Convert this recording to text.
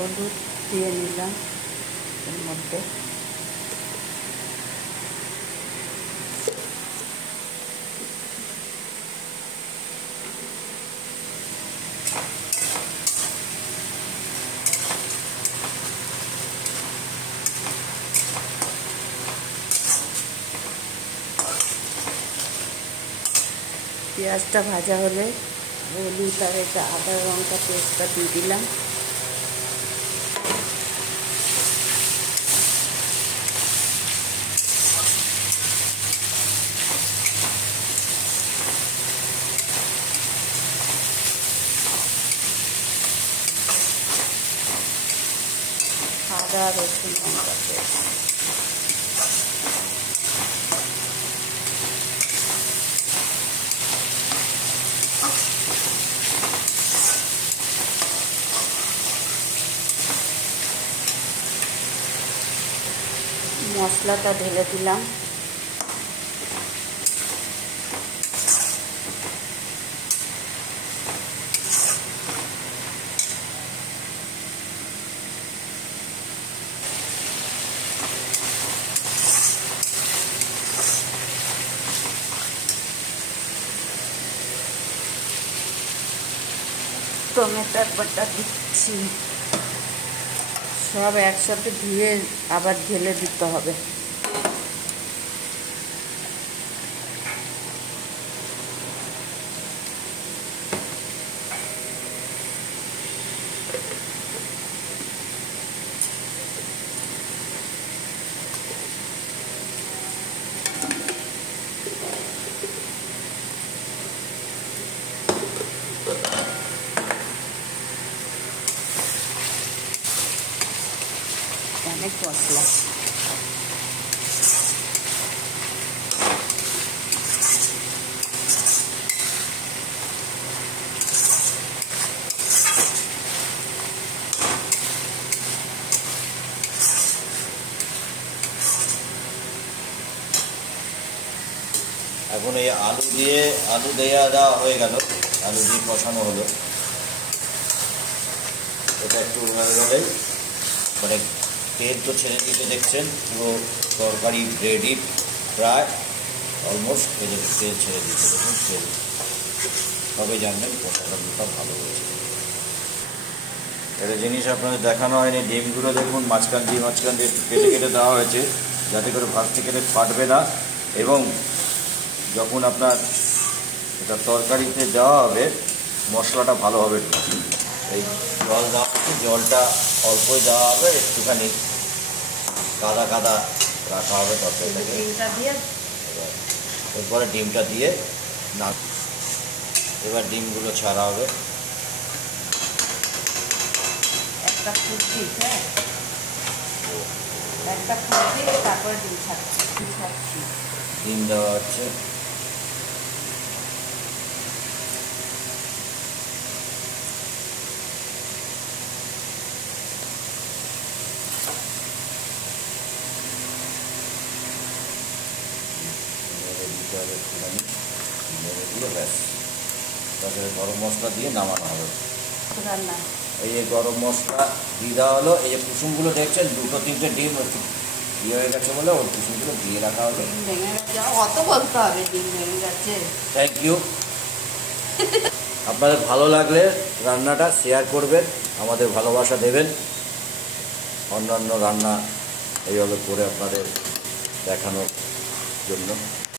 হলুদ দিয়ে নিলাম এর মধ্যে। পেঁয়াজটা ভাজা হলে হলুদ আর এটা আদা লঙ্কা পেস্টটা দিয়ে দিলাম। আদা রসুন লঙ্কা পেস্ট মশলাটা ঢেলে দিলাম। টমেটোর বাটা দিচ্ছি। সব একসাথে ধুয়ে আবার ঢেলে দিতে হবে। অনেক মশলা। এখন এই আলু দেওয়া হয়ে গেল, আলু দিয়ে কষানো হলো। এটা একটু ভালোভাবে মানে তেল তো ছেড়ে দিতে দেখছেন, পুরো তরকারি রেডি প্রায় অলমোস্ট। তেল ছেড়ে দিতে দেখুন, তেল তবে জানবেন কষাটা ভালো হয়েছে। একটা জিনিস আপনাদের দেখানো হয়নি, ডিমগুলো দেখুন মাঝখান দিয়ে একটু কেটে কেটে দেওয়া হয়েছে, যাতে করে ভাজতে গেলে ফাটবে না। এবং যখন আপনার এটা তরকারিতে দেওয়া হবে মশলাটা ভালোভাবে এই জল দেওয়া হচ্ছে, জলটা অল্পই দেওয়া হবে, একটুখানি কাদা কাদা রাখা হবে তরকারিটাকে। এরপরে ডিমটা দিয়ে না, এবার ডিমগুলো ছাড়া হবে। একটা ফুটছি, হ্যাঁ একটা ফুটছি, তারপরে ডিম ছাড়ছি। ডিম দেওয়া হচ্ছে। ব্যাস, তারপরে গরম মশলা দিয়ে নামানো হবে রান্না। এই যে গরম মশলা দিয়ে দেওয়া হলো। এই যে কুসুমগুলো দেখছেন, 2-3টে ডিম ইয়ে হয়ে গেছে বলে ওর কুসুমগুলো দিয়ে রাখা হলো। ডিম ভেঙে গেছে, অত বলতে হবে ডিম ভেঙে গেছে। Thank you. আপনাদের ভালো লাগলে রান্নাটা শেয়ার করবেন, আমাদের ভালোবাসা দেবেন। অন্যান্য রান্না এইভাবে করে আপনাদের দেখানোর জন্য।